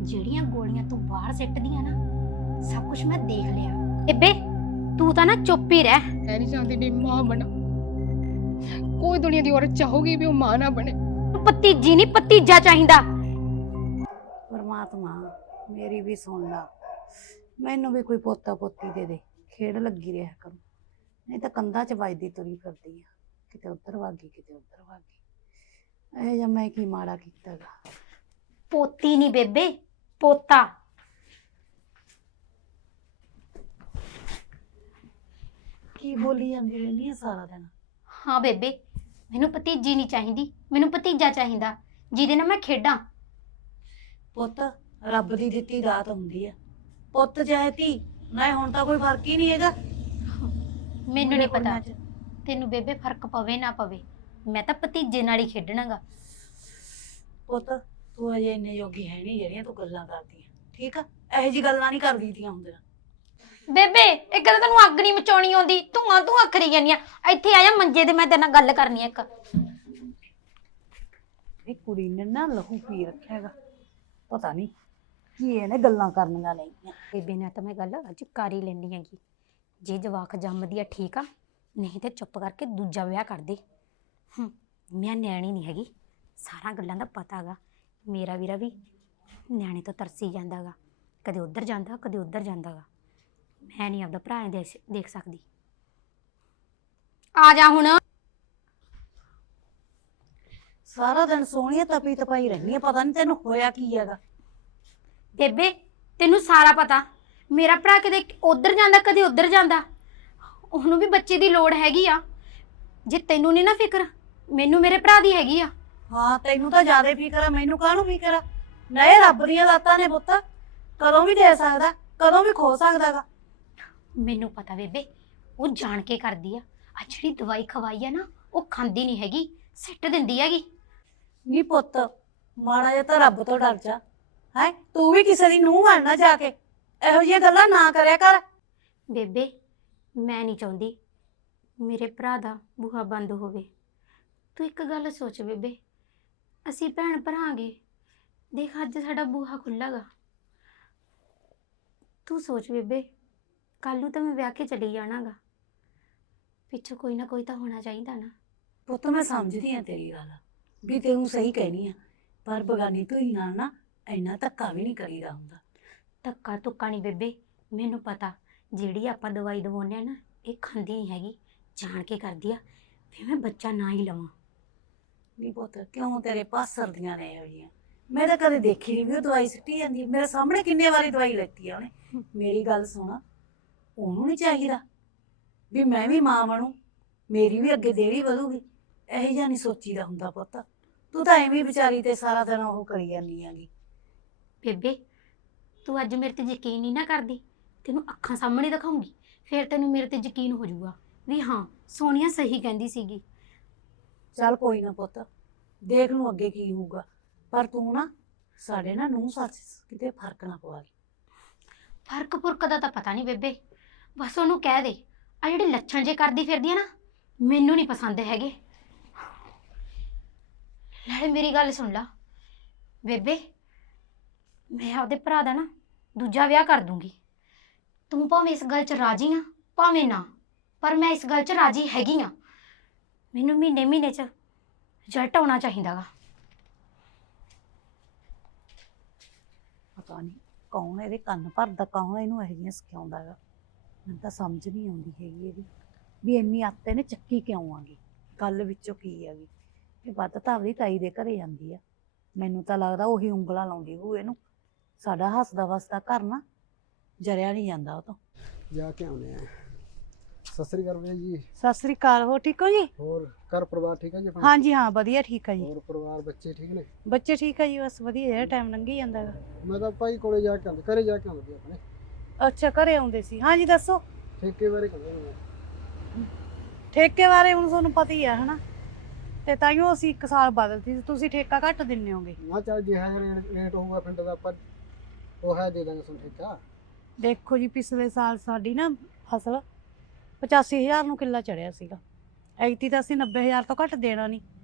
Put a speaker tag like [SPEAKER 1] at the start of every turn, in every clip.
[SPEAKER 1] ਜਿਹੜੀਆਂ ਗੋਲੀਆਂ ਤੂੰ ਬਾਹਰ ਸਿੱਟਦੀਆਂ ਨਾ, ਸਭ ਕੁਝ ਮੈਂ ਦੇਖ ਲਿਆ। ਬੇਬੇ ਤੂੰ ਤਾਂ ਨਾ ਚੁੱਪ ਹੀ ਰਹਿ।
[SPEAKER 2] मैं नहीं चाहती भी माँ बना। कोई दुनिया की औरत चाहोगी भी वो माँ ना बने।
[SPEAKER 1] ਭਤੀਜੀ ਨਹੀਂ ਭਤੀਜਾ ਚਾਹੀਦਾ।
[SPEAKER 3] ਪਰਮਾਤਮਾ ਮੇਰੀ ਵੀ ਸੁਣ ਲਾ, ਮੈਨੂੰ ਵੀ ਕੋਈ ਪੋਤਾ ਪੋਤੀ ਦੇ ਦੇ, ਖੇਡ ਲੱਗੀ ਰਿਹਾ ਕਰੂੰ। ਨਹੀਂ ਤਾਂ ਕੰਧਾਂ 'ਚ ਵੱਜਦੀ ਤੁਰੀ ਫਿਰਦੀ ਆ, ਕਿਤੇ ਉੱਧਰ ਵਾਗੀ ਕਿਤੇ ਉੱਧਰ ਵਾਗੀ। ਇਹ ਜਿਹਾ ਮੈਂ ਕੀ ਮਾੜਾ ਕੀਤਾ ਗਾ।
[SPEAKER 1] ਪੋਤੀ ਨਹੀਂ ਬੇਬੇ, ਪੋਤਾ।
[SPEAKER 3] ਕੀ ਬੋਲੀ ਜਾਂਦੀ ਰਹਿੰਦੀ ਆ ਸਾਰਾ ਦਿਨ।
[SPEAKER 1] ਹਾਂ ਬੇਬੇ, ਮੈਨੂੰ ਭਤੀਜੀ ਨਹੀਂ ਚਾਹੀਦੀ, ਮੈਨੂੰ ਭਤੀਜਾ ਚਾਹੀਦਾ ਜਿਹਦੇ ਨਾਲ ਮੈਂ ਖੇਡਾਂ।
[SPEAKER 3] ਪੁੱਤ ਰੱਬ ਦੀ ਦਿੱਤੀ ਦਾਤ ਹੁੰਦੀ ਆ, ਪੁੱਤ ਚਾਹੇ ਧੀ ਨਾ, ਹੁਣ ਤਾਂ ਕੋਈ ਫਰਕ ਹੀ ਨਹੀਂ ਹੈਗਾ।
[SPEAKER 1] ਮੈਨੂੰ ਨਹੀਂ ਪਤਾ ਤੈਨੂੰ ਬੇਬੇ ਫਰਕ ਪਵੇ ਨਾ ਪਵੇ, ਮੈਂ ਤਾਂ ਭਤੀਜੇ ਨਾਲ ਹੀ ਖੇਡਣਾਗਾ।
[SPEAKER 3] ਪੁੱਤ ਤੂੰ ਅਜੇ ਇੰਨੇ ਯੋਗੀ ਹੈ ਨਹੀਂ ਜਿਹੜੀਆਂ ਤੂੰ ਗੱਲਾਂ ਕਰਦੀ ਆ, ਠੀਕ ਆ? ਇਹੋ ਜਿਹੀ ਗੱਲਾਂ ਨਹੀਂ ਕਰਦੀ ਦੀਆਂ ਹੁੰਦੀਆਂ।
[SPEAKER 1] ਬੇਬੇ ਇੱਕ ਤਾਂ ਤੈਨੂੰ ਅੱਗ ਨਹੀਂ ਮਚਾਉਣੀ ਆਉਂਦੀ, ਧੂਆਂ ਧੂਆਂ ਕਰੀ ਜਾਂਦੀ ਆ। ਇੱਥੇ ਆ ਜਾ ਮੰਜੇ ਤੇ, ਮੈਂ ਤੇਰੇ ਨਾਲ ਗੱਲ ਕਰਨੀ ਆ ਇੱਕ।
[SPEAKER 3] ਇਹ ਕੁੜੀ ਨੇ ਨਾ ਲਹੂ ਪੀ ਰੱਖਿਆ ਹੈਗਾ, ਪਤਾ ਨਹੀਂ ਕੀ ਇਹਨੇ ਗੱਲਾਂ ਕਰਨੀਆਂ ਲੈਣੀਆਂ।
[SPEAKER 1] ਬੇਬੇ ਨਾਲ ਤਾਂ ਮੈਂ ਗੱਲ ਅੱਜ ਕਰ ਹੀ ਲੈਣੀ ਹੈਗੀ। ਜੇ ਜਵਾਕ ਜੰਮਦੀ ਆ ਠੀਕ ਆ, ਨਹੀਂ ਤੇ ਚੁੱਪ ਕਰਕੇ ਦੂਜਾ ਵਿਆਹ ਕਰ ਦੇ। ਮੈਂ ਨਿਆਣੀ ਨਹੀਂ ਹੈਗੀ, ਸਾਰਾ ਗੱਲਾਂ ਦਾ ਪਤਾ ਹੈਗਾ। ਮੇਰਾ ਵੀਰਾ ਵੀ ਨਿਆਣੇ ਤੋਂ ਤਰਸੀ ਜਾਂਦਾ ਗਾ, ਕਦੇ ਉੱਧਰ ਜਾਂਦਾ ਕਦੇ ਉੱਧਰ ਜਾਂਦਾ ਗਾ। ਮੈਂ ਨਹੀਂ ਆਪਦਾ ਭਰਾ ਦੇਖ ਸਕਦੀ। ਆ ਜਾ ਹੁਣ।
[SPEAKER 3] ਸਾਰਾ ਦਿਨ ਸੋਹਣੀਆਂ ਤਪੀ ਤਪਾਈ ਰਹਿੰਦੀ ਆ, ਪਤਾ ਨਹੀਂ ਤੈਨੂੰ ਹੋਇਆ ਕੀ ਹੈਗਾ।
[SPEAKER 1] ਬੇਬੇ ਤੈਨੂੰ ਸਾਰਾ ਪਤਾ, ਮੇਰਾ ਭਰਾ ਕਦੇ ਉੱਧਰ ਜਾਂਦਾ ਕਦੇ ਉੱਧਰ ਜਾਂਦਾ। ਉਹਨੂੰ ਵੀ ਬੱਚੇ ਦੀ ਲੋੜ ਹੈਗੀ ਆ। ਜੇ ਤੈਨੂੰ ਨਹੀਂ ਨਾ ਫਿਕਰ, ਮੈਨੂੰ ਮੇਰੇ ਭਰਾ ਦੀ ਹੈਗੀ ਆ।
[SPEAKER 3] ਹਾਂ ਤੈਨੂੰ ਤਾਂ ਜ਼ਿਆਦਾ ਫਿਕਰ ਆ, ਮੈਨੂੰ ਕਾਹਨੂੰ ਫਿਕਰ ਆ? ਨਾ ਇਹ ਰੱਬ ਦੀਆਂ ਦਾਤਾਂ ਨੇ ਪੁੱਤ, ਕਦੋਂ ਵੀ ਦੇ ਸਕਦਾ, ਕਦੋਂ ਵੀ ਖੋ ਸਕਦਾ ਗਾ।
[SPEAKER 1] ਮੈਨੂੰ ਪਤਾ ਬੇਬੇ, ਉਹ ਜਾਣ ਕੇ ਕਰਦੀ ਆ। ਆ ਜਿਹੜੀ ਦਵਾਈ ਖਵਾਈ ਆ ਨਾ, ਉਹ ਖਾਂਦੀ ਨਹੀਂ ਹੈਗੀ, ਸਿੱਟ ਦਿੰਦੀ ਹੈਗੀ।
[SPEAKER 3] ਨੀ ਪੁੱਤ ਮਾੜਾ ਜਿਹਾ ਤਾਂ ਰੱਬ ਤੋਂ ਡਰ ਜਾ। ਹੈ ਤੂੰ ਵੀ ਕਿਸੇ ਦੀ ਨੂੰਹ ਬਣਨਾ ਜਾ ਕੇ, ਇਹੋ ਜਿਹੀਆਂ ਗੱਲਾਂ ਨਾ ਕਰਿਆ ਕਰ।
[SPEAKER 1] ਬੇਬੇ ਮੈਂ ਨਹੀਂ ਚਾਹੁੰਦੀ ਮੇਰੇ ਭਰਾ ਦਾ ਬੂਹਾ ਬੰਦ ਹੋਵੇ। ਤੂੰ ਇੱਕ ਗੱਲ ਸੋਚ ਬੇਬੇ, ਅਸੀਂ ਭੈਣ ਭਰਾਂਗੇ। ਦੇਖ ਅੱਜ ਸਾਡਾ ਬੂਹਾ ਖੁੱਲ੍ਹਾ ਗਾ। ਤੂੰ ਸੋਚ ਬੇਬੇ, ਕੱਲ ਨੂੰ ਤਾਂ ਮੈਂ ਵਿਆਹ ਕੇ ਚਲੀ ਜਾਣਾ ਗਾ, ਪਿੱਛੋਂ ਕੋਈ ਨਾ ਕੋਈ ਤਾਂ ਹੋਣਾ ਚਾਹੀਦਾ ਨਾ।
[SPEAKER 3] ਪੁੱਤ ਮੈਂ ਸਮਝਦੀ ਆ ਤੇਰੀ ਗੱਲ ਵੀ ਤੈਨੂੰ ਸਹੀ ਕਹਿਣੀ ਆ, ਪਰ ਬਗਾਨੀ ਧੀ ਨਾਲ ਨਾ ਇੰਨਾ ਧੱਕਾ ਵੀ ਨਹੀਂ ਕਰੀਦਾ ਹੁੰਦਾ।
[SPEAKER 1] ਧੱਕਾ ਧੁੱਕਾ ਨਹੀਂ ਬੇਬੇ, ਮੈਨੂੰ ਪਤਾ ਜਿਹੜੀ ਆਪਾਂ ਦਵਾਈ ਦਵਾਉਂਦੇ ਆ ਨਾ, ਇਹ ਖਾਂਦੀ ਨਹੀਂ ਹੈਗੀ, ਜਾਣ ਕੇ ਕਰਦੀ ਆ ਫਿਰ ਮੈਂ ਬੱਚਾ ਨਾ ਹੀ ਲਵਾਂ।
[SPEAKER 3] ਨਹੀਂ ਪੁੱਤ ਕਿਉਂ ਤੇਰੇ ਪਾਸਰਦੀਆਂ ਨੇ ਇਹੋ ਜਿਹੀਆਂ? ਮੈਂ ਤਾਂ ਕਦੇ ਦੇਖੀ ਨਹੀਂ ਵੀ ਉਹ ਦਵਾਈ ਸਿੱਟੀ ਜਾਂਦੀ ਹੈ। ਮੇਰੇ ਸਾਹਮਣੇ ਕਿੰਨੇ ਵਾਰੀ ਦਵਾਈ ਲੈਤੀ ਆ ਉਹਨੇ। ਮੇਰੀ ਗੱਲ ਸੁਣ, ਉਹਨੂੰ ਨਹੀਂ ਚਾਹੀਦਾ ਵੀ ਮੈਂ ਵੀ ਮਾਂ ਬਣੂ, ਮੇਰੀ ਵੀ ਅੱਗੇ ਦੇਰੀ ਵਧੂਗੀ? ਇਹੋ ਜਿਹਾ ਨਹੀਂ ਸੋਚੀਦਾ ਹੁੰਦਾ ਪੁੱਤ। ਤੂੰ ਤਾਂ ਐਵੇਂ ਵਿਚਾਰੀ ਤੇ ਸਾਰਾ ਦਿਨ ਉਹ ਕਰੀ ਜਾਂਦੀ ਆਂਗੀ।
[SPEAKER 1] ਬੇਬੇ ਤੂੰ ਅੱਜ ਮੇਰੇ ਤੇ ਯਕੀਨ ਨਹੀਂ ਨਾ ਕਰਦੀ, ਤੈਨੂੰ ਅੱਖਾਂ ਸਾਹਮਣੇ ਦਿਖਾਉਂਗੀ, ਫਿਰ ਤੈਨੂੰ ਮੇਰੇ ਤੇ ਯਕੀਨ ਹੋ ਜਾਊਗਾ ਵੀ ਹਾਂ ਸੋਨੀਆ ਸਹੀ ਕਹਿੰਦੀ ਸੀਗੀ।
[SPEAKER 3] ਚੱਲ ਕੋਈ ਨਾ ਪੁੱਤ, ਦੇਖ ਨੂੰ ਅੱਗੇ ਕੀ ਹੋਊਗਾ, ਪਰ ਤੂੰ ਨਾ ਸਾਡੇ ਨਾਲ ਨੂੰਹ ਸੱਸ ਕਿਤੇ ਫਰਕ ਨਾ ਪਵਾ ਲਈ।
[SPEAKER 1] ਫਰਕ ਫੁਰਕ ਦਾ ਤਾਂ ਪਤਾ ਨਹੀਂ ਬੇਬੇ, ਬਸ ਉਹਨੂੰ ਕਹਿ ਦੇ ਆ ਜਿਹੜੇ ਲੱਛਣ ਜੇ ਕਰਦੀ ਫਿਰਦੀ ਆ ਨਾ, ਮੈਨੂੰ ਨਹੀਂ ਪਸੰਦ ਹੈਗੇ। ਨਾਲੇ ਮੇਰੀ ਗੱਲ ਸੁਣ ਲਾ ਬੇਬੇ, ਮੈਂ ਆਪਦੇ ਭਰਾ ਦਾ ਨਾ ਦੂਜਾ ਵਿਆਹ ਕਰ ਦੂੰਗੀ। ਤੂੰ ਭਾਵੇਂ ਇਸ ਗੱਲ 'ਚ ਰਾਜੀ ਆ ਭਾਵੇਂ ਨਾ, ਪਰ ਮੈਂ ਇਸ ਗੱਲ 'ਚ ਰਾਜੀ ਹੈਗੀ ਆ। ਮੈਨੂੰ ਮਹੀਨੇ ਮਹੀਨੇ 'ਚ ਰਿਜ਼ਲਟ ਆਉਣਾ ਚਾਹੀਦਾ ਗਾ।
[SPEAKER 3] ਪਤਾ ਨਹੀਂ ਕੌਣ ਇਹਦੇ ਕੰਨ ਭਰਦਾ, ਕੌਣ ਇਹਨੂੰ ਇਹੋ ਜਿਹੀਆਂ ਸਿਖਾਉਂਦਾ ਹੈਗਾ। ਮੈਨੂੰ ਤਾਂ ਸਮਝ ਨਹੀਂ ਆਉਂਦੀ ਹੈਗੀ ਇਹਦੀ ਵੀ ਇੰਨੀ ਆਤੇ ਨੇ ਚੱਕੀ ਕਿਉਂ ਆਗੀ। ਗੱਲ ਵਿੱਚੋਂ ਕੀ ਹੈਗੀ? ਇਹ ਵੱਧ ਤਾਂ ਆਪਦੀ ਤਾਈ ਦੇ ਘਰੇ ਜਾਂਦੀ ਆ, ਮੈਨੂੰ ਤਾਂ ਲੱਗਦਾ ਉਹੀ ਉਂਗਲਾਂ ਲਾਉਂਦੀ ਹੋਊ ਇਹਨੂੰ। ਸਾਡਾ ਹੱਸਦਾ ਵਸਦਾ ਘਰ ਨਾ ਜਰਿਆ ਨਹੀਂ ਜਾਂਦਾ ਉਹ ਤੋਂ।
[SPEAKER 4] ਜਾ ਕੇ ਆਉਣੇ ਆ। ਸਤਿ ਸ੍ਰੀ ਅਕਾਲ ਭਈਆ ਜੀ।
[SPEAKER 3] ਸਤਿ ਸ੍ਰੀ ਅਕਾਲ, ਹੋ ਠੀਕ ਹੋ ਜੀ?
[SPEAKER 4] ਹੋਰ ਘਰ ਪਰਿਵਾਰ ਠੀਕ ਹੈ ਜੀ ਆਪਣਾ?
[SPEAKER 3] ਹਾਂਜੀ ਹਾਂ ਵਧੀਆ ਠੀਕ ਆ ਜੀ।
[SPEAKER 4] ਹੋਰ ਪਰਿਵਾਰ ਬੱਚੇ ਠੀਕ ਨੇ?
[SPEAKER 3] ਬੱਚੇ ਠੀਕ ਆ ਜੀ, ਬਸ ਵਧੀਆ ਜਿਹੜਾ ਟਾਈਮ ਲੰਘੀ ਜਾਂਦਾ ਗਾ।
[SPEAKER 4] ਮੈਂ ਤਾਂ ਭਾਈ ਕੋਲੇ ਜਾ ਕੇ ਆਉਂਦਾ, ਘਰੇ ਜਾ ਕੇ ਆਉਂਦਾ ਜੀ ਆਪਣੇ।
[SPEAKER 3] ਅੱਛਾ ਘਰੇ ਆਉਂਦੇ ਸੀ, ਹਾਂਜੀ ਦੱਸੋ।
[SPEAKER 4] ਠੇਕੇ ਬਾਰੇ ਕਹਿੰਦਾ ਮੈਂ।
[SPEAKER 3] ਠੇਕੇ ਬਾਰੇ ਹੁਣ ਤੁਹਾਨੂੰ ਪਤਾ ਹੀ ਆ ਹਨਾ, ਤੇ ਤਾਈਓ ਅਸੀਂ 1 ਸਾਲ ਬਦਲਤੀ ਸੀ, ਤੁਸੀਂ ਠੇਕਾ ਘੱਟ ਦਿੰਦੇ ਹੋਗੇ।
[SPEAKER 4] ਨਾ ਚੱਲ ਜਿਹਾ ਰੇਟ ਹੋਊਗਾ ਪਿੰਡ ਦਾ ਆਪਾਂ ਉਹ ਹੈ ਦੇ ਦਾਂਗੇ ਤੁਹਾਨੂੰ ਠੇਕਾ।
[SPEAKER 3] ਦੇਖੋ ਜੀ ਪਿਛਲੇ ਸਾਲ ਸਾਡੀ ਨਾ ਫਸਲ 85,000 ਨੂੰ ਕਿੱਲਾ ਚੜਿਆ ਸੀਗਾ, ਐਤੀ ਤਾਂ ਅਸੀਂ 90,000 ਤੋਂ ਘੱਟ ਦੇਣਾ ਨਹੀਂ।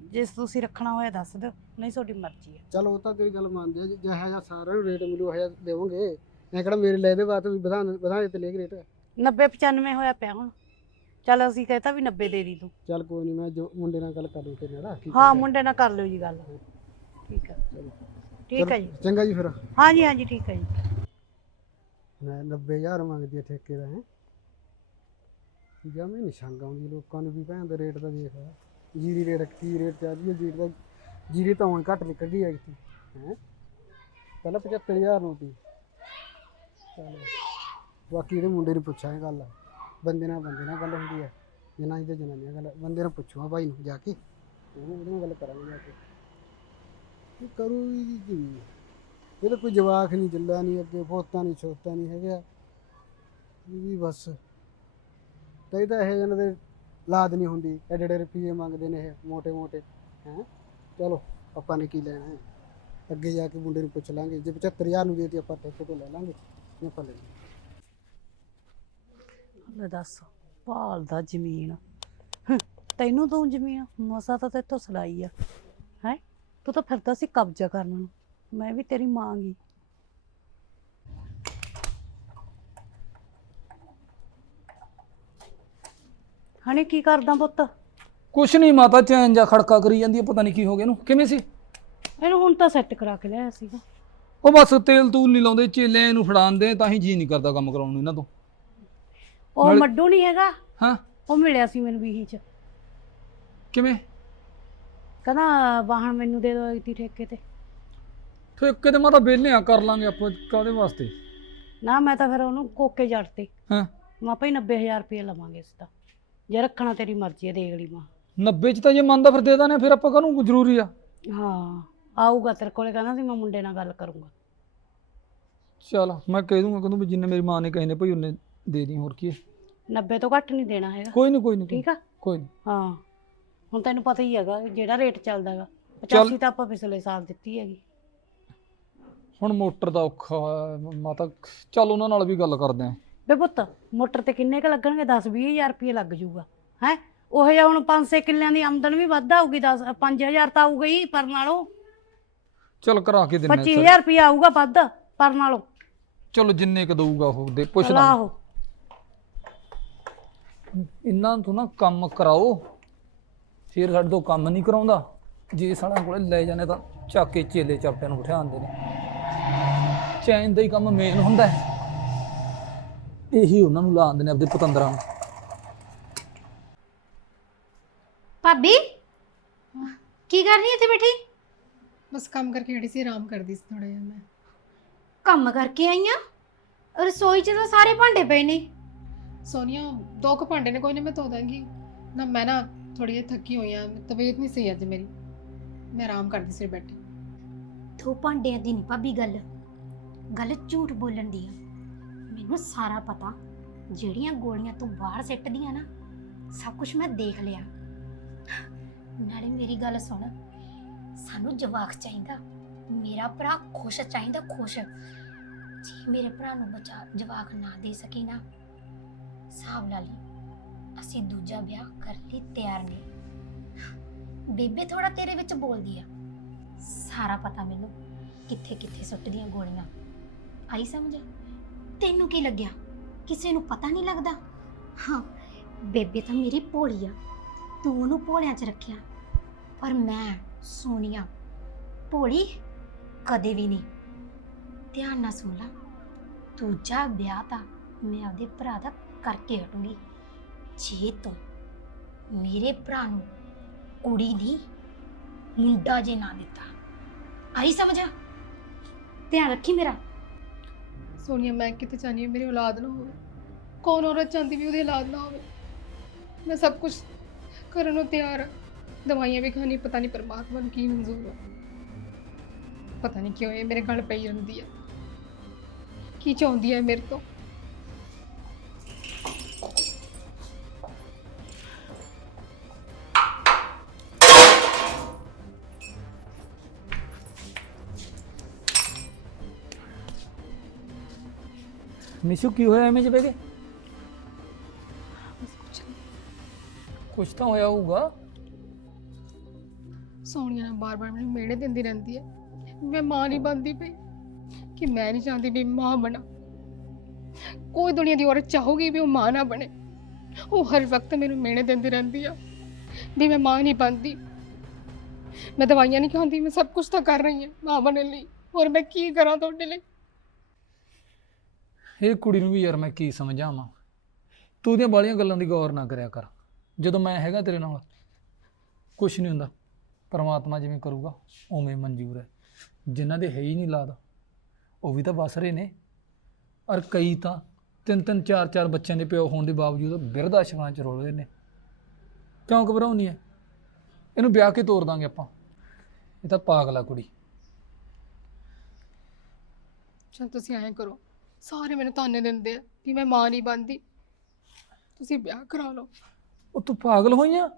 [SPEAKER 3] ਜੇ ਤੁਸੀਂ ਰੱਖਣਾ ਹੋਇਆ ਦੱਸ ਦਿਓ, ਨਹੀਂ ਤੁਹਾਡੀ ਮਰਜ਼ੀ ਹੈ।
[SPEAKER 4] ਚਲ ਉਹ ਤਾਂ ਤੇਰੀ ਗੱਲ ਮੰਨਦੇ ਆ ਜੀ, ਜਿਹਾ ਜਿਹਾ ਸਾਰਿਆਂ ਨੂੰ ਰੇਟ ਮਿਲੂ ਉਹ ਦੇਵਾਂਗੇ। ਐਂ ਕਿਹੜਾ ਮੇਰੇ ਲੈ ਦੇ ਬਾਅਦ ਵੀ ਵਧਾ ਦੇ ਲੈ ਰੇਟ।
[SPEAKER 3] 90-95 ਹੋਇਆ ਪਿਆ ਹੁਣ। ਚੱਲ ਅਸੀਂ ਕਹਤਾ ਵੀ 90 ਦੇ ਦੀ ਤੂੰ।
[SPEAKER 4] ਚੱਲ ਕੋਈ ਨਹੀਂ, ਮੈਂ ਜੋ ਮੁੰਡੇ ਨਾਲ ਗੱਲ ਕਰ ਲੂ ਤੇਰੇ ਨਾਲ।
[SPEAKER 3] ਹਾਂ ਮੁੰਡੇ ਨਾਲ ਕਰ ਲਿਓ ਜੀ ਗੱਲ। ਠੀਕ ਹੈ ਠੀਕ ਹੈ ਜੀ।
[SPEAKER 4] ਚੰਗਾ ਜੀ ਫਿਰ।
[SPEAKER 3] ਹਾਂਜੀ ਹਾਂਜੀ ਠੀਕ ਹੈ ਜੀ।
[SPEAKER 4] ਮੈਂ 90,000 ਮੰਗਦੀ ਆ ਠੇਕੇ ਦਾ ਹੈ। ਜਮੇ ਨਹੀਂ ਸੰਗ ਆਉਂਦੀ ਲੋਕਾਂ ਨੂੰ ਵੀ ਭੈਣ ਦਾ ਰੇਟ ਦਾ ਦੇਖ। ਜੀਰੀ ਰੇਟ ਕੀ ਰੇਟ ਚੱਲ ਰਹੀ ਹੈ ਜੀਰੀ ਤਾਂ ਹੁਣ ਘੱਟ ਨਿਕਲਦੀ ਹੈ ਹੈ। ਪਹਿਲਾਂ 75,000 ਨੂੰ ਸੀ। ਚਲ ਬਾਕੀ ਇਹਦੇ ਮੁੰਡੇ ਨੂੰ ਪੁੱਛਾਂਗੇ ਗੱਲ। ਬੰਦੇ ਨਾਲ ਗੱਲ ਹੁੰਦੀ ਹੈ, ਜਨਾਨੀ ਤੇ ਜਨਾਨੀਆਂ ਗੱਲ। ਬੰਦੇ ਨੂੰ ਪੁੱਛੂਗਾ ਭਾਈ ਨੂੰ ਜਾ ਕੇ, ਉਹਦੇ ਨਾਲ ਗੱਲ ਕਰਾਂਗੇ ਜਾ ਕੇ। ਇਹ ਕਰੂਗੀ ਕੀ? ਇਹ ਤਾਂ ਕੋਈ ਜਵਾਕ ਨਹੀਂ, ਚੱਲਿਆ ਨਹੀਂ ਅੱਗੇ, ਪੋਤਾ ਨਹੀਂ ਛੋਟਾ ਨਹੀਂ ਹੈਗਾ ਵੀ ਬਸ। ਕਈ ਤਾਂ ਇਹ ਜਿਹਨਾਂ ਦੇ ਲਾਦ ਨਹੀਂ ਹੁੰਦੀ, ਐਡੇ ਐਡੇ ਰੁਪਈਏ ਮੰਗਦੇ ਨੇ ਇਹ ਮੋਟੇ ਮੋਟੇ ਹੈਂ। ਚਲੋ ਆਪਾਂ ਨੇ ਕੀ ਲੈਣਾ ਹੈ, ਅੱਗੇ ਜਾ ਕੇ ਮੁੰਡੇ ਨੂੰ ਪੁੱਛ ਲਾਂਗੇ। ਜੇ 75,000 ਨੂੰ ਦੇ ਦਿੱਤੀ ਆਪਾਂ ਠੇਕੇ ਤੋਂ ਲੈ ਲਾਂਗੇ, ਨਹੀਂ ਆਪਾਂ ਲੈ ਲਾਂਗੇ।
[SPEAKER 3] ਲੈ ਦੱਸ, ਭਾਲਦਾ ਜ਼ਮੀਨ। ਤੈਨੂੰ ਤੂੰ ਜ਼ਮੀਨ ਮਸਾ ਤਾਂ ਤੇਥੋਂ ਸਲਾਈ ਆ ਹੈ। ਤੂੰ ਤਾਂ ਫਿਰਦਾ ਸੀ ਕਬਜ਼ਾ ਕਰਨ ਨੂੰ। ਮੈਂ ਵੀ ਤੇਰੀ ਮਾਂ ਗੀ। ਹਣੇ ਕੀ ਕਰਦਾ ਪੁੱਤ?
[SPEAKER 5] ਕੁਛ ਨਹੀਂ ਮਾਤਾ, ਚੈਨ ਜਾ ਖੜਕਾ ਕਰੀ ਜਾਂਦੀ ਹੈ, ਪਤਾ ਨਹੀਂ ਕੀ ਹੋ ਗਿਆ ਇਹਨੂੰ। ਕਿਵੇਂ ਸੀ?
[SPEAKER 3] ਇਹਨੂੰ ਹੁਣ ਤਾਂ ਸੈੱਟ ਕਰਾ ਕੇ ਲਿਆਇਆ ਸੀਗਾ।
[SPEAKER 5] ਉਹ ਬਸ ਤੇਲ ਤੂਲ ਨਹੀਂ ਲਾਉਂਦੇ, ਚੇਲੇ ਇਹਨੂੰ ਫੜਾਉਂਦੇ, ਤਾਂ ਹੀ ਜੀ ਨਹੀਂ ਕਰਦਾ ਕੰਮ ਕਰਾਉਣ ਨੂੰ ਇਹਨਾਂ ਤੋਂ।
[SPEAKER 3] ਉਹ ਮੱਡੂ ਨਹੀਂ ਹੈਗਾ?
[SPEAKER 5] ਹਾਂ
[SPEAKER 3] ਉਹ ਮਿਲਿਆ ਸੀ ਮੈਨੂੰ ਵੀਹੀ ਚ।
[SPEAKER 5] ਕਿਵੇਂ?
[SPEAKER 3] ਕਹਿੰਦਾ ਵਾਹਣ ਮੈਨੂੰ ਦੇ ਦੋ ਇਤੀ ਠੇਕੇ ਤੇ।
[SPEAKER 5] ਠੇਕੇ ਤੇ ਮਾਤਾ ਵਿਹਲੇ ਆ, ਕਰ ਲਾਂਗੇ ਆਪਾਂ, ਕਾਹਦੇ ਵਾਸਤੇ।
[SPEAKER 3] ਨਾ ਮੈਂ ਤਾਂ ਫਿਰ ਉਹਨੂੰ ਕੋਕੇ ਜੱਟ ਤੇ
[SPEAKER 5] ਹਾਂ
[SPEAKER 3] ਮਾਂ ਭਾਈ 90,000 ਰੁਪਏ ਲਵਾਂਗੇ ਇਸ ਦਾ। ਜੇ ਰੱਖਣਾ ਤੇਰੀ ਮਰਜ਼ੀ ਹੈ, ਦੇਖ ਲਈ ਮਾਂ।
[SPEAKER 5] 90 ਚ ਤਾਂ ਜੇ ਮੰਨਦਾ ਫਿਰ ਦੇ ਦਾਂ, ਫਿਰ ਆਪਾਂ ਕਾਹਨੂੰ ਜ਼ਰੂਰੀ ਆ।
[SPEAKER 3] ਹਾਂ ਆਊਗਾ ਤੇਰੇ ਕੋਲੇ, ਕਹਿੰਦਾ ਸੀ ਮੈਂ ਮੁੰਡੇ ਨਾਲ ਗੱਲ ਕਰੂੰਗਾ।
[SPEAKER 5] ਚਲ ਮੈਂ ਕਹਿ ਦੂੰਗਾ ਵੀ ਜਿੰਨੇ ਮੇਰੀ ਮਾਂ ਨੇ ਕਹੇ ਨੇ ਭਾਈ ਉਹਨੇ ਦੇ ਦੀ, ਹੋਰ ਕੀ ਹੈ।
[SPEAKER 3] 90 ਤੋਂ ਘੱਟ ਨਹੀਂ ਦੇਣਾ ਹੈਗਾ।
[SPEAKER 5] ਕੋਈ ਨਹੀਂ
[SPEAKER 3] ਠੀਕ ਆ।
[SPEAKER 5] ਕੋਈ ਨਹੀਂ।
[SPEAKER 3] ਹਾਂ ਹੁਣ ਤੈਨੂੰ ਪਤਾ ਹੀ ਹੈਗਾ ਜਿਹੜਾ ਰੇਟ ਚੱਲਦਾ ਹੈਗਾ। 85 ਤਾਂ ਆਪਾਂ ਪਿਛਲੇ ਸਾਲ ਦਿੱਤੀ ਹੈਗੀ।
[SPEAKER 5] ਹੁਣ ਮੋਟਰ ਦਾ ਔਖਾ ਹੋਇਆ ਮਾਤਾ, ਚੱਲ ਉਹਨਾਂ ਨਾਲ ਵੀ ਗੱਲ ਕਰਦੇ ਆਂ।
[SPEAKER 3] ਵੇ ਪੁੱਤ ਮੋਟਰ ਤੇ ਕਿੰਨੇ ਕ ਲੱਗਣਗੇ? 10-20,000 ਰੁਪਏ ਲੱਗ ਜੂਗਾ ਹੈ। ਉਹ ਜਿਹਾ ਹੁਣ 5-6 ਕਿੱਲਿਆਂ ਦੀ ਆਮਦਨ ਵੀ ਵੱਧ ਆਊਗੀ। 5,000 ਤਾਂ ਆਊਗਾ ਹੀ ਪਰ ਨਾਲੋਂ।
[SPEAKER 5] ਚੱਲ ਕਰਾ ਕੇ ਦਿੰਨੇ
[SPEAKER 3] 25,000 ਰੁਪਏ ਆਊਗਾ ਵੱਧ ਪਰ ਨਾਲੋਂ।
[SPEAKER 5] ਚਲੋ ਜਿੰਨੇ ਕ ਦਊਗਾ ਉਹ ਦੇ, ਪੁੱਛ ਲਾਂ।
[SPEAKER 3] ਆਹੋ
[SPEAKER 5] ਇਹਨਾਂ ਤੋਂ ਨਾ ਕੰਮ ਕਰਾਓ, ਫਿਰ ਸਾਡੇ ਤੋਂ ਕੰਮ ਨਹੀਂ ਕਰਾਉਂਦਾ। ਜੇ ਸਾਡਾ ਕੋਲੇ ਲੈ ਜਾਣੇ ਤਾਂ ਚੱਕ ਕੇ ਚੇਲੇ ਚਾਪਿਆਂ ਨੂੰ ਬਿਠਾ ਦਿੰਦੇ ਨੇ। ਚੈਨ ਦਾ ਹੀ ਕੰਮ ਮੇਨ ਹੁੰਦਾ ਹੈ, ਇਹੀ ਉਹਨਾਂ ਨੂੰ ਲਾ ਦਿੰਦੇ ਨੇ ਆਪਦੇ ਪਤੰਦਰਾਂ ਨੂੰ।
[SPEAKER 1] ਭਾਬੀ ਕੀ ਕਰ ਰਹੀ ਹੈ ਇੱਥੇ ਬੈਠੀ?
[SPEAKER 2] बस काम करके हटी सी, आराम कर दी थोड़ा जिहा मैं।
[SPEAKER 1] ਕੰਮ ਕਰਕੇ ਆਈ ਆ? ਰਸੋਈ 'ਚ ਤਾਂ ਸਾਰੇ ਭਾਂਡੇ ਪਏ ਨੇ।
[SPEAKER 2] सोनिया 2 ਕੁ ਭਾਂਡੇ ਨੇ, ਕੋਈ ਨਹੀਂ ਮੈਂ ਧੋ ਦਾਂਗੀ ਨਾ। ਮੈਂ ਨਾ ਥੋੜੀ ਜਿਹੀ ਥੱਕੀ ਹੋਈ ਆ, ਤਬੀਅਤ ਨਹੀਂ ਸਹੀ ਅੱਜ ਮੇਰੀ। ਮੈਂ ਆਰਾਮ ਕਰਦੀ ਸੀ ਬੈਠੀ।
[SPEAKER 1] ਦੋ ਭਾਂਡਿਆਂ ਦੀ ਨਹੀਂ ਭਾਬੀ ਗੱਲ ਝੂਠ ਬੋਲਣ ਦੀ ਆ। ਮੈਨੂੰ ਸਾਰਾ ਪਤਾ, ਜਿਹੜੀਆਂ ਗੋਲੀਆਂ ਤੂੰ ਬਾਹਰ ਸਿੱਟਦੀਆਂ ਨਾ, ਸਭ ਕੁਝ ਮੈਂ ਦੇਖ ਲਿਆ। ਨਾਲੇ ਮੇਰੀ ਗੱਲ ਸੁਣ, ਸਾਨੂੰ ਜਵਾਕ ਚਾਹੀਦਾ, ਮੇਰਾ ਭਰਾ ਖੁਸ਼ ਚਾਹੀਦਾ, ਖੁਸ਼। ਜੇ ਮੇਰੇ ਭਰਾ ਨੂੰ ਬੱਚਾ ਜਵਾਕ ਨਾ ਦੇ ਸਕੀ ਨਾ, ਹਿਸਾਬ ਲਾ ਲਈ ਅਸੀਂ ਦੂਜਾ ਵਿਆਹ ਕਰਨ ਲਈ ਤਿਆਰ ਨੇ। ਬੇਬੇ ਥੋੜਾ ਤੇਰੇ ਵਿੱਚ ਬੋਲਦੀ ਆ, ਸਾਰਾ ਪਤਾ ਮੈਨੂੰ ਕਿੱਥੇ ਕਿੱਥੇ ਸੁੱਟਦੀਆਂ ਗੋਲੀਆਂ। ਆਈ ਸਮਝ? ਤੈਨੂੰ ਕੀ ਲੱਗਿਆ ਕਿਸੇ ਨੂੰ ਪਤਾ ਨਹੀਂ ਲੱਗਦਾ? ਹਾਂ ਬੇਬੇ ਤਾਂ ਮੇਰੀ ਭੋਲੀ ਆ, ਤੂੰ ਉਹਨੂੰ ਭੋਲਿਆਂ 'ਚ ਰੱਖਿਆ, ਪਰ ਮੈਂ ਸੋਨੀਆ ਭੋਲੀ ਕਦੇ ਵੀ ਨਹੀਂ। ਧਿਆਨ ਨਾਲ ਸੁਣ ਲਾ, ਦੂਜਾ ਵਿਆਹ ਤਾਂ ਮੈਂ ਆਪਦੇ ਭਰਾ ਦਾ ਕਰਕੇ ਹਟੂੰਗੀ ਜੇ ਤੂੰ ਮੇਰੇ ਭਰਾ ਨੂੰ ਕੁੜੀ ਦੀ ਮੁੰਡਾ ਜੇ ਨਾ ਦਿੱਤਾ। ਆਈ ਸਮਝ? ਧਿਆਨ ਰੱਖੀ ਮੇਰਾ।
[SPEAKER 2] सोनिया मैं कितने चाहनी हूँ मेरी औलाद ना हो। कौन औरत चाहती भी ਉਹਦੀ औलाद ना हो? मैं सब कुछ ਕਰਨ ਨੂੰ ਤਿਆਰ ਹਾਂ। ਦਵਾਈਆਂ ਵੀ ਖਾਣੀ, ਪਤਾ ਨਹੀਂ ਪਰਮਾਤਮਾ ਨੂੰ ਕੀ ਮਨਜ਼ੂਰ ਹੈ। ਪਤਾ ਨਹੀਂ ਕਿਉਂ ਇਹ ਮੇਰੇ ਗਲ ਪਈ ਰਹਿੰਦੀ ਹੈ। ਕੀ ਚਾਹੁੰਦੀ ਹੈ ਮੇਰੇ ਤੋਂ?
[SPEAKER 5] ਨਿਸ਼ੂ ਕੀ ਹੋਇਆ ਐਵੇਂ ਚ ਬਹਿ ਕੇ? ਕੁਛ ਤਾਂ ਹੋਇਆ ਹੋਊਗਾ।
[SPEAKER 2] ਸੋਨੀਆ ਨਾਲ ਬਾਰ-ਬਾਰ ਮੈਨੂੰ ਮਿਹਣੇ ਦਿੰਦੀ ਰਹਿੰਦੀ ਹੈ ਮੈਂ ਮਾਂ ਨਹੀਂ ਬਣਦੀ ਪਈ ਕਿ ਮੈਂ ਨਹੀਂ ਚਾਹੁੰਦੀ ਵੀ ਮਾਂ ਬਣਾ। ਕੋਈ ਦੁਨੀਆ ਦੀ ਔਰਤ ਚਾਹੂਗੀ ਵੀ ਉਹ ਮਾਂ ਨਾ ਬਣੇ। ਉਹ ਹਰ ਵਕਤ ਮੈਨੂੰ ਮਿਹਣੇ ਦਿੰਦੀ ਰਹਿੰਦੀ ਆ ਵੀ ਮੈਂ ਮਾਂ ਨਹੀਂ ਬਣਦੀ। ਮੈਂ ਦਵਾਈਆਂ ਨਹੀਂ ਖਾਂਦੀ, ਮੈਂ ਸਭ ਕੁਝ ਤਾਂ ਕਰ ਰਹੀ ਹਾਂ ਮਾਂ ਬਣਨ ਲਈ। ਹੋਰ ਮੈਂ ਕੀ ਕਰਾਂ ਤੁਹਾਡੇ ਲਈ?
[SPEAKER 5] ਇਹ ਕੁੜੀ ਨੂੰ ਵੀ ਯਾਰ ਮੈਂ ਕੀ ਸਮਝਾਵਾਂ। ਤੂੰ ਉਹਦੀਆਂ ਬਾਲੀਆਂ ਗੱਲਾਂ ਦੀ ਗੌਰ ਨਾ ਕਰਿਆ ਕਰ। ਜਦੋਂ ਮੈਂ ਹੈਗਾ ਤੇਰੇ ਨਾਲ ਕੁਛ ਨਹੀਂ ਹੁੰਦਾ। ਪਰਮਾਤਮਾ ਜਿਵੇਂ ਕਰੂਗਾ ਉਵੇਂ ਮਨਜ਼ੂਰ ਹੈ। ਜਿਨ੍ਹਾਂ ਦੇ ਹੈ ਹੀ ਨਹੀਂ ਲਾਦ ਉਹ ਵੀ ਤਾਂ ਵਸ ਰਹੇ ਨੇ। ਔਰ ਕਈ ਤਾਂ 3-3 4-4 ਬੱਚਿਆਂ ਦੇ ਪਿਓ ਹੋਣ ਦੇ ਬਾਵਜੂਦ ਬਿਰਧ ਆਸ਼ਰਮਾਂ 'ਚ ਰੁਲਦੇ ਨੇ। ਕਿਉਂ ਘਬਰਾਉਣੀ ਹੈ? ਇਹਨੂੰ ਵਿਆਹ ਕੇ ਤੋਰ ਦਾਂਗੇ ਆਪਾਂ। ਇਹ ਤਾਂ ਪਾਗਲ ਆ ਕੁੜੀ।
[SPEAKER 2] ਚਲ ਤੁਸੀਂ ਐਂ ਕਰੋ, ਸਾਰੇ ਮੈਨੂੰ ਤਾਨੇ ਦਿੰਦੇ ਆ ਕਿ ਮੈਂ ਮਾਂ ਨਹੀਂ ਬਣਦੀ, ਤੁਸੀਂ ਵਿਆਹ ਕਰਾ ਲਓ।
[SPEAKER 5] ਉਹ ਤੂੰ ਪਾਗਲ ਹੋਈ ਆ?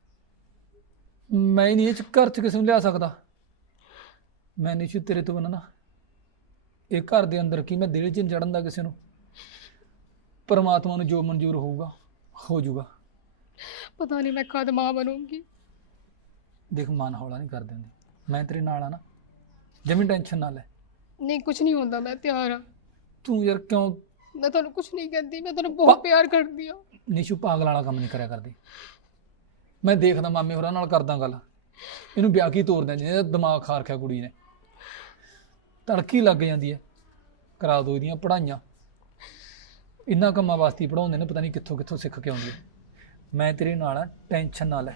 [SPEAKER 5] ਮੈਂ ਨਹੀਂ ਇਹ 'ਚ ਘਰ 'ਚ ਕਿਸੇ ਨੂੰ ਲਿਆ ਸਕਦਾ। ਮੈਂ ਨਹੀਂ ਸੀ ਤੇਰੇ ਤੋਂ ਬਣਨਾ। ਇਹ ਘਰ ਦੇ ਅੰਦਰ ਕੀ ਮੈਂ ਦਿਲ 'ਚ ਨਹੀਂ ਚੜਨ ਦਾ ਕਿਸੇ ਨੂੰ। ਪਰਮਾਤਮਾ ਨੂੰ ਜੋ ਮਨਜ਼ੂਰ ਹੋਊਗਾ ਹੋ ਜਾਊਗਾ।
[SPEAKER 2] ਪਤਾ ਨਹੀਂ ਮੈਂ ਕਦ ਮਾਂ ਬਣੂੰਗੀ।
[SPEAKER 5] ਦੇਖ ਮਨ ਹੌਲਾ ਨਹੀਂ ਕਰ ਦਿੰਦੀ। ਮੈਂ ਤੇਰੇ ਨਾਲ ਆ ਨਾ, ਜਮੀ ਟੈਨਸ਼ਨ ਨਾ ਲੈ।
[SPEAKER 2] ਨਹੀਂ ਕੁਝ ਨਹੀਂ ਹੁੰਦਾ, ਮੈਂ ਤਿਆਰ ਹਾਂ।
[SPEAKER 5] ਤੂੰ ਯਾਰ ਕਿਉਂ
[SPEAKER 2] ਮੈਂ ਤੁਹਾਨੂੰ ਕੁਝ ਨਹੀਂ ਕਹਿੰਦੀ, ਮੈਂ ਤੁਹਾਨੂੰ ਬਹੁਤ ਪਿਆਰ ਕਰਦੀ ਹਾਂ।
[SPEAKER 5] ਨਿਸ਼ੂ ਪਾਗਲ ਵਾਲਾ ਕੰਮ ਨਹੀਂ ਕਰਿਆ ਕਰਦੀ। ਮੈਂ ਦੇਖਦਾ ਮਾਮੇ ਹੋਰਾਂ ਨਾਲ ਕਰਦਾ ਗੱਲ। ਇਹਨੂੰ ਵਿਆਹ ਕੀ ਤੋਰ ਦਿੰਦੇ। ਇਹਦਾ ਦਿਮਾਗ ਖਾ ਰੱਖਿਆ ਕੁੜੀ ਨੇ। ਤੜਕੀ ਲੱਗ ਜਾਂਦੀ ਹੈ। ਕਰਾ ਦੋ ਇਹਦੀਆਂ ਪੜ੍ਹਾਈਆਂ। ਇੰਨਾ ਕੰਮਾਂ ਵਾਸਤੇ ਹੀ ਪੜ੍ਹਾਉਂਦੇ ਨੇ, ਪਤਾ ਨਹੀਂ ਕਿੱਥੋਂ ਕਿੱਥੋਂ ਸਿੱਖ ਕੇ ਆਉਂਦੀ ਹੈ। ਮੈਂ ਤੇਰੇ ਨਾਲ ਆ, ਟੈਨਸ਼ਨ ਨਾ ਲੈ।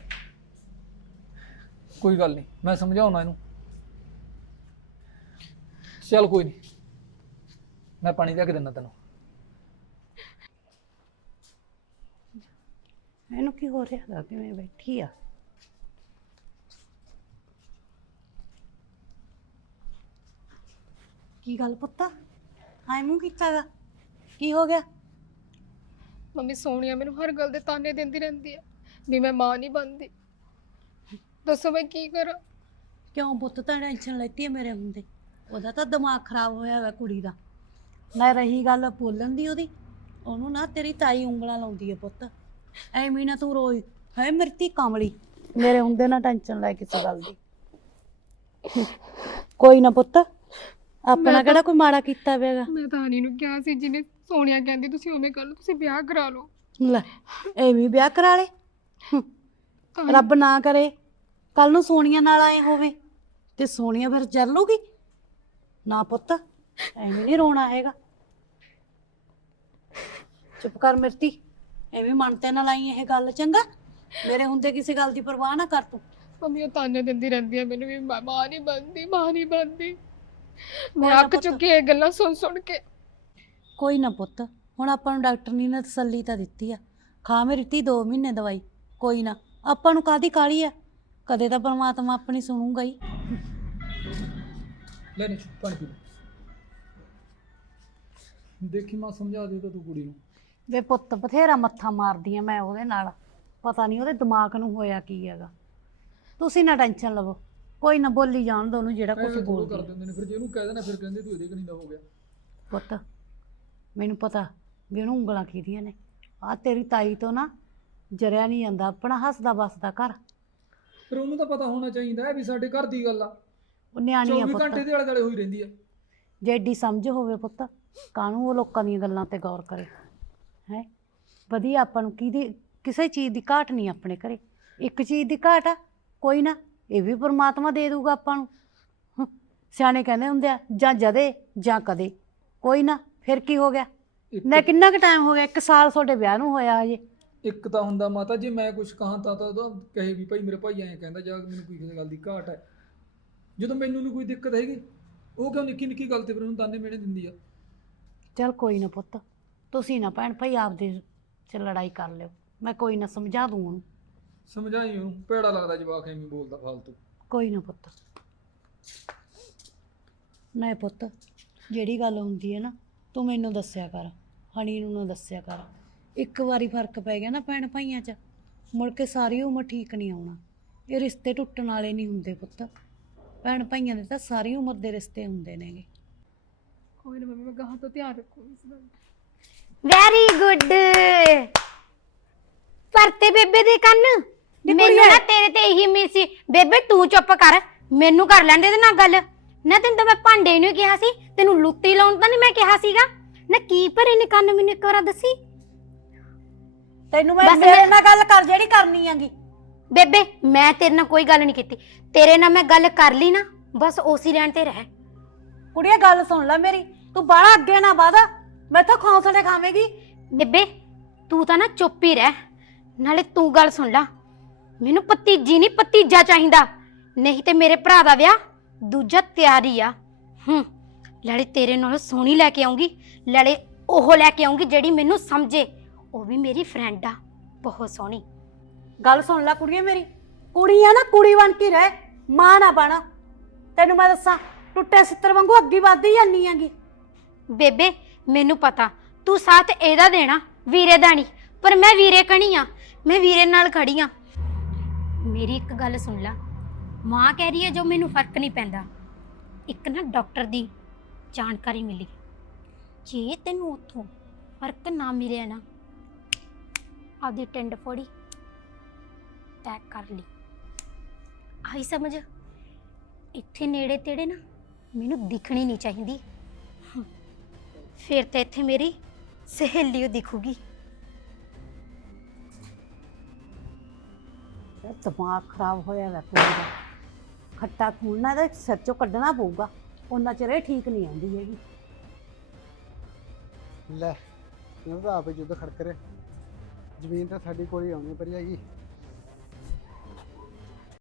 [SPEAKER 5] ਕੋਈ ਗੱਲ ਨਹੀਂ, ਮੈਂ ਸਮਝਾਉਣਾ ਇਹਨੂੰ। ਚੱਲ ਕੋਈ ਨਹੀਂ, ਮੈਂ ਪਾਣੀ ਲਿਆ ਕੇ ਦਿੰਦਾ ਤੈਨੂੰ।
[SPEAKER 3] ਇਹਨੂੰ ਕੀ ਹੋ ਰਿਹਾ ਹੈਗਾ? ਕਿਵੇਂ ਬੈਠੀ ਆ? ਕੀ ਗੱਲ ਪੁੱਤ, ਆਏ ਮੂੰਹ ਕੀਤਾ ਗਾ? ਕੀ ਹੋ ਗਿਆ?
[SPEAKER 2] ਮੰਮੀ ਸੋਨੀਆ ਮੈਨੂੰ ਹਰ ਗੱਲ ਦੇ ਤਾਨੇ ਦਿੰਦੀ ਰਹਿੰਦੀ ਹੈ ਵੀ ਮੈਂ ਮਾਂ ਨਹੀਂ ਬਣਦੀ। ਦੱਸੋ ਮੈਂ ਕੀ ਕਰਾਂ?
[SPEAKER 3] ਕਿਉਂ ਪੁੱਤ ਤਾਂ ਟੈਨਸ਼ਨ ਲੈਤੀ ਹੈ ਮੇਰੇ ਹੁੰਦੇ? ਉਹਦਾ ਤਾਂ ਦਿਮਾਗ ਖਰਾਬ ਹੋਇਆ ਹੋਇਆ ਕੁੜੀ ਦਾ। ਨਾ ਰਹੀ ਗੱਲ ਬੋਲਣ ਦੀ ਉਹਦੀ, ਉਹਨੂੰ ਨਾ ਤੇਰੀ ਤਾਈ ਉਂਗਲਾਂ ਲਾਉਂਦੀ ਹੈ ਪੁੱਤ। ਐਵੇਂ ਨਾ ਤੂੰ ਰੋਈ। ਹੈ ਮੇਰੀ ਧੀ ਕਮਲੀ, ਮੇਰੇ ਹੁੰਦੇ ਨਾ ਟੈਨਸ਼ਨ ਲੈ ਕਿਸੇ ਗੱਲ ਦੀ। ਕੋਈ ਨਾ ਪੁੱਤ, ਆਪਣਾ ਕਿਹੜਾ ਕੋਈ ਮਾੜਾ ਕੀਤਾ ਪਿਆਗਾ।
[SPEAKER 2] ਮੈਂ ਤਾਂ ਹਨੀ ਨੂੰ ਕਿਹਾ ਸੀ, ਜਿਹਨੇ ਸੋਨੀਆ ਕਹਿੰਦੀ ਤੁਸੀਂ ਉਵੇਂ ਕਰ ਲਓ, ਤੁਸੀਂ ਵਿਆਹ ਕਰਾ ਲਓ।
[SPEAKER 3] ਲੈ ਐਵੇਂ ਵਿਆਹ ਕਰਾ ਲੇ। ਰੱਬ ਨਾ ਕਰੇ ਕੱਲ ਨੂੰ ਸੋਨੀਆ ਨਾਲ ਆਏ ਹੋਵੇ ਤੇ ਸੋਨੀਆ ਫਿਰ ਜਰ ਲੂਗੀ ਨਾ। ਪੁੱਤ ਐਵੇਂ ਨਹੀਂ ਰੋਣਾ ਹੈਗਾ। ਚੁੱਪ ਕਰ ਮਿਰਤੀ, ਐਵੇਂ ਮਨ ਤੇ ਨਾ ਲਾਈ ਇਹ ਗੱਲ, ਚੰਗਾ? ਮੇਰੇ ਹੁੰਦੇ ਕਿਸੇ ਗੱਲ ਦੀ ਪਰਵਾਹ ਨਾ ਕਰ ਤੂੰ।
[SPEAKER 2] ਮੰਮੀ ਉਹ ਤਾਨੇ ਦਿੰਦੀ ਰਹਿੰਦੀ ਹੈ ਮੈਨੂੰ ਵੀ ਮਾਂ ਨਹੀਂ ਬਣਦੀ, ਮਾਂ ਨਹੀਂ ਬਣਦੀ। ਮੈਂ
[SPEAKER 3] ਨਾ
[SPEAKER 2] ਅੱਕ
[SPEAKER 3] ਪੁੱਤ।
[SPEAKER 2] ਚੁੱਕੀ ਇਹ ਗੱਲਾਂ ਸੁਣ ਸੁਣ ਕੇ।
[SPEAKER 3] ਕੋਈ ਨਾ ਪੁੱਤ, ਹੁਣ ਆਪਾਂ ਨੂੰ ਡਾਕਟਰ ਨੇ ਤਸੱਲੀ ਤਾਂ ਦਿੱਤੀ ਆ। ਖਾ ਮੇਰੀ ਧੀ 2 ਮਹੀਨੇ ਦਵਾਈ। ਕੋਈ ਨਾ, ਆਪਾਂ ਨੂੰ ਕਾਹਦੀ ਕਾਹਲੀ ਆ? ਕਦੇ ਤਾਂ ਪਰਮਾਤਮਾ ਆਪਣੀ ਸੁਣੂਗਾ ਹੀ।
[SPEAKER 5] ਲੈ ਨਿਸ਼ੂ ਪਾਣੀ ਪੀ ਲੈ। ਦੇਖੀ ਮਾਂ ਸਮਝਾ ਦੇ ਤਾਂ ਤੂੰ ਕੁੜੀ ਨੂੰ।
[SPEAKER 3] ਵੇ ਪੁੱਤ ਬਥੇਰਾ ਮੱਥਾ ਮਾਰਦੀ ਆ ਮੈਂ ਉਹਦੇ ਨਾਲ। ਪਤਾ ਨਹੀਂ ਉਹਦੇ ਦਿਮਾਗ ਨੂੰ ਹੋਇਆ ਕੀ ਹੈਗਾ। ਤੁਸੀਂ ਨਾ ਟੈਨਸ਼ਨ ਲਵੋ, ਕੋਈ ਨਾ ਬੋਲੀ ਜਾਣ ਦੋ ਉਹਨੂੰ ਜਿਹੜਾ ਕੁਝ
[SPEAKER 5] ਐਵੇਂ ਥੋੜ੍ਹਾ
[SPEAKER 3] ਬੋਲਦੀ
[SPEAKER 5] ਕਰ ਦਿੰਦੇ ਨੇ। ਫਿਰ ਜੇ ਉਹਨੂੰ ਕਹਿ ਦੇਣਾ ਫਿਰ ਕਹਿੰਦੇ ਤੂੰ ਇਹਦੇ ਕਨੀ ਦਾ ਹੋ ਗਿਆ।
[SPEAKER 3] ਪੁੱਤ ਮੈਨੂੰ ਪਤਾ ਵੀ ਉਹਨੂੰ ਉਂਗਲਾਂ ਕੀਦੀਆਂ ਨੇ। ਆ ਤੇਰੀ ਤਾਈ ਤੋਂ ਨਾ ਜਰਿਆ ਨਹੀਂ ਜਾਂਦਾ ਆਪਣਾ ਹੱਸਦਾ ਵੱਸਦਾ ਘਰ।
[SPEAKER 5] ਫਿਰ ਉਹਨੂੰ ਤਾਂ ਪਤਾ ਹੋਣਾ ਚਾਹੀਦਾ ਹੈ ਵੀ ਸਾਡੇ ਘਰ ਦੀ ਗੱਲ ਆ।
[SPEAKER 3] ਉਹ ਨਿਆਣੀ ਆ
[SPEAKER 5] 24
[SPEAKER 3] ਪੁੱਤ।
[SPEAKER 5] ਘੰਟੇ ਦੇ ਆਲੇ ਦੁਆਲੇ ਹੋਈ ਰਹਿੰਦੀ ਆ।
[SPEAKER 3] ਜੇ ਐਡੀ ਸਮਝ ਹੋਵੇ ਪੁੱਤ, ਕਾਹਨੂੰ ਉਹ ਲੋਕਾਂ ਦੀਆਂ ਗੱਲਾਂ ਤੇ ਗੌਰ ਕਰੇ। ਹੈ ਵਧੀਆ, ਆਪਾਂ ਨੂੰ ਕਿਸੇ ਚੀਜ਼ ਦੀ ਘਾਟ ਨਹੀਂ ਆਪਣੇ ਘਰੇ। ਇੱਕ ਚੀਜ਼ ਦੀ ਘਾਟ ਆ, ਕੋਈ ਨਾ ਇਹ ਵੀ ਪਰਮਾਤਮਾ ਦੇ ਦੂਗਾ ਆਪਾਂ ਨੂੰ। ਸਿਆਣੇ ਕਹਿੰਦੇ ਹੁੰਦੇ ਆ ਜਾਂ ਜਦੇ ਜਾਂ ਕਦੇ। ਕੋਈ ਨਾ, ਫਿਰ ਕੀ ਹੋ ਗਿਆ? ਨਾ ਕਿੰਨਾ ਕੁ ਟਾਈਮ ਹੋ ਗਿਆ? 1 ਸਾਲ ਤੁਹਾਡੇ ਵਿਆਹ ਨੂੰ ਹੋਇਆ ਹਜੇ।
[SPEAKER 5] ਇੱਕ ਤਾਂ ਹੁੰਦਾ ਮਾਤਾ, ਜੇ ਮੈਂ ਕੁਝ ਕਹਾਂ ਤਾਂ ਕਹੇ ਵੀ ਭਾਈ ਮੇਰੇ ਭਾਈ ਐਂ ਕਹਿੰਦਾ ਜਾਂ ਮੈਨੂੰ ਕੋਈ ਕਿਸੇ ਗੱਲ ਦੀ ਘਾਟ ਹੈ। ਜਦੋਂ ਮੈਨੂੰ ਨਹੀਂ ਕੋਈ ਦਿੱਕਤ ਹੈਗੀ, ਉਹ ਕਿਉਂ ਨਿੱਕੀ ਨਿੱਕੀ ਗੱਲ ਤੇ ਫਿਰ ਉਹਨੂੰ ਤਾਨੇ ਮਿਹਣੇ ਦਿੰਦੀ ਆ।
[SPEAKER 3] ਚੱਲ ਕੋਈ ਨਾ ਪੁੱਤ, ਤੁਸੀਂ ਨਾ ਭੈਣ ਭਾਈ ਆਪਦੇ 'ਚ ਲੜਾਈ ਕਰ ਲਿਓ। ਮੈਂ ਕੋਈ ਨਾ ਸਮਝਾ ਦੂੰ ਉਹਨੂੰ।
[SPEAKER 5] ਸਮਝਾਈ ਉਹਨੂੰ। ਭੈੜਾ ਲੱਗਦਾ ਜਵਾਕ ਐਵੇਂ ਬੋਲਦਾ ਫਾਲਤੂ।
[SPEAKER 3] ਕੋਈ ਨਾ ਪੁੱਤ। ਨਹੀਂ ਪੁੱਤ, ਜਿਹੜੀ ਗੱਲ ਹੁੰਦੀ ਹੈ ਨਾ ਤੂੰ ਮੈਨੂੰ ਦੱਸਿਆ ਕਰ, ਹਣੀ ਨੂੰ ਨਾ ਦੱਸਿਆ ਕਰ। ਇੱਕ ਵਾਰੀ ਫਰਕ ਪੈ ਗਿਆ ਨਾ ਭੈਣ ਭਾਈਆਂ 'ਚ, ਮੁੜ ਕੇ ਸਾਰੀ ਉਮਰ ਠੀਕ ਨਹੀਂ ਆਉਣਾ। ਇਹ ਰਿਸ਼ਤੇ ਟੁੱਟਣ ਵਾਲੇ ਨਹੀਂ ਹੁੰਦੇ ਪੁੱਤ। ਭੈਣ ਭਾਈਆਂ ਦੇ ਤਾਂ ਸਾਰੀ ਉਮਰ ਦੇ ਰਿਸ਼ਤੇ ਹੁੰਦੇ ਨੇਗੇ।
[SPEAKER 2] ਕੋਈ ਨਾ ਮੰਮੀ, ਮੈਂ ਗਾਹਾਂ ਤੋਂ ਧਿਆਨ ਰੱਖੂਗੀ ਇਸ ਗੱਲ।
[SPEAKER 1] Very good. ਪਰਤੇ ਬੇਬੇ ਦੇ ਕੰਨ
[SPEAKER 3] ਨੀ
[SPEAKER 1] ਮੈਨੂੰ
[SPEAKER 3] ਕੁੜੀਏ
[SPEAKER 1] ਨਾ ਤੇਰੇ ਤੇ ਇਹੀ ਉਮੀਦ ਸੀ ਬੇਬੇ ਤੂੰ ਚੁੱਪ ਕਰ ਮੈਨੂੰ ਕਰ ਲੈਂਦੇ ਇਹਦੇ ਨਾਲ ਗੱਲ ਨਾ ਤੈਨੂੰ ਤਾਂ ਮੈਂ ਭਾਂਡੇ ਨੂੰ ਕਿਹਾ ਸੀ ਤੈਨੂੰ ਲੁੱਤੀ ਲਾਉਣ ਤਾਂ ਨਹੀਂ ਮੈਂ ਕਿਹਾ ਸੀਗਾ ਨਾ ਕੀ ਭਰੇ ਨੇ ਕੰਨ ਮੈਨੂੰ ਇੱਕ ਵਾਰ ਦੱਸੀ
[SPEAKER 3] ਤੈਨੂੰ ਮੈਂ
[SPEAKER 1] ਬਸ
[SPEAKER 3] ਮੇਰੇ
[SPEAKER 1] ਮੈਂ-
[SPEAKER 3] ਨਾਲ ਗੱਲ ਕਰ ਜਿਹੜੀ ਕਰਨੀ ਆਂਗੀ।
[SPEAKER 1] ਬੇਬੇ ਮੈਂ ਤੇਰੇ ਨਾਲ ਕੋਈ ਗੱਲ ਨਹੀਂ ਕੀਤੀ ਤੇਰੇ ਨਾਲ ਮੈਂ ਗੱਲ ਕਰ ਲਈ ਨਾ ਬਸ ਉਸੇ ਲੈਣ ਤੇ ਰਹਿ
[SPEAKER 3] ਕੁੜੀਏ ਗੱਲ ਸੁਣ ਲੈ ਮੇਰੀ, ਤੂੰ ਬਾਹਲਾ ਅੱਗੇ ਨਾ ਵਧ, ਮੈਥੋਂ ਖੌਂਸਲੇ ਖਾਵੇਂਗੀ।
[SPEAKER 1] ਬੇਬੇ ਤੂੰ ਤਾਂ ਨਾ ਚੁੱਪ ਹੀ ਰਹਿ ਨਾਲੇ ਤੂੰ ਗੱਲ ਸੁਣ ਲਾ ਮੈਨੂੰ ਭਤੀਜੀ ਨਹੀਂ ਭਤੀਜਾ ਚਾਹੀਦਾ ਨਹੀਂ ਤੇ ਮੇਰੇ ਭਰਾ ਦਾ ਵਿਆਹ ਦੂਜਾ ਤਿਆਰੀ ਆ ਲੜੇ ਤੇਰੇ ਨਾਲ ਸੋਹਣੀ ਲੈ ਕੇ ਆਉਂਗੀ ਲੜੇ ਉਹ ਲੈ ਕੇ ਆਉਂਗੀ ਜਿਹੜੀ ਮੈਨੂੰ ਸਮਝੇ ਉਹ ਵੀ ਮੇਰੀ ਫਰੈਂਡ ਆ ਬਹੁਤ ਸੋਹਣੀ
[SPEAKER 3] ਗੱਲ ਸੁਣ ਲੈ ਕੁੜੀਏ ਮੇਰੀ, ਕੁੜੀ ਆ ਨਾ ਕੁੜੀ ਬਣ ਕੇ ਰਹਿ, ਮਾਂ ਨਾ ਬਣ। ਤੈਨੂੰ ਮੈਂ ਦੱਸਾਂ ਟੁੱਟੇ ਸਿੱਤਰ ਵਾਂਗੂ ਅੱਗੀ ਵੱਧਦੀ ਜਾਂਦੀ ਆਂਗੀ।
[SPEAKER 1] ਬੇਬੇ ਮੈਨੂੰ ਪਤਾ ਤੂੰ ਸਾਥ ਇਹਦਾ ਦੇਣਾ ਵੀਰੇ ਦਾ ਨਹੀਂ ਪਰ ਮੈਂ ਵੀਰੇ ਕਣੀ ਆ ਮੈਂ ਵੀਰੇ ਨਾਲ ਖੜੀ ਆ ਮੇਰੀ ਇੱਕ ਗੱਲ ਸੁਣ ਲੈ ਮਾਂ ਕਹਿ ਰਹੀ ਹੈ ਜੋ ਮੈਨੂੰ ਫਰਕ ਨਹੀਂ ਪੈਂਦਾ ਇੱਕ ਨਾ ਡਾਕਟਰ ਦੀ ਜਾਣਕਾਰੀ ਮਿਲੀ ਜੇ ਤੈਨੂੰ ਉੱਥੋਂ ਫਰਕ ਨਾ ਮਿਲਿਆ ਨਾ ਆਪਦੀ ਟਿੰਡ ਫੋੜੀ ਪੈਕ ਕਰ ਲਈ ਆਈ ਸਮਝ ਇੱਥੇ ਨੇੜੇ ਤੇੜੇ ਨਾ ਮੈਨੂੰ ਦਿਖਣੀ ਨਹੀਂ ਚਾਹੀਦੀ ਫਿਰ ਤੇ ਇੱਥੇ ਮੇਰੀ ਸਹੇਲੀ ਓ ਦਿਖੂਗੀ
[SPEAKER 3] ਦਿਮਾਗ ਖਰਾਬ ਹੋਇਆ ਵਾ ਕੁੜੀ ਦਾ, ਖੱਟਾ ਖੂਨ ਨਾ ਇਹਦੇ ਸਿਰ ਚੋਂ ਕੱਢਣਾ ਪਊਗਾ, ਉਹਨਾਂ ਚਿਰ ਇਹ ਠੀਕ ਨਹੀਂ ਆਉਂਦੀ ਹੈਗੀ।
[SPEAKER 4] ਲੈ ਇਹਨਾਂ ਦਾ ਆਪੇ ਜੁੱਧ ਖੜਕ ਰਿਹਾ ਜ਼ਮੀਨ ਤਾਂ ਸਾਡੀ ਕੋਲ ਹੀ ਆਉਣੀ ਪਰ ਹੈਗੀ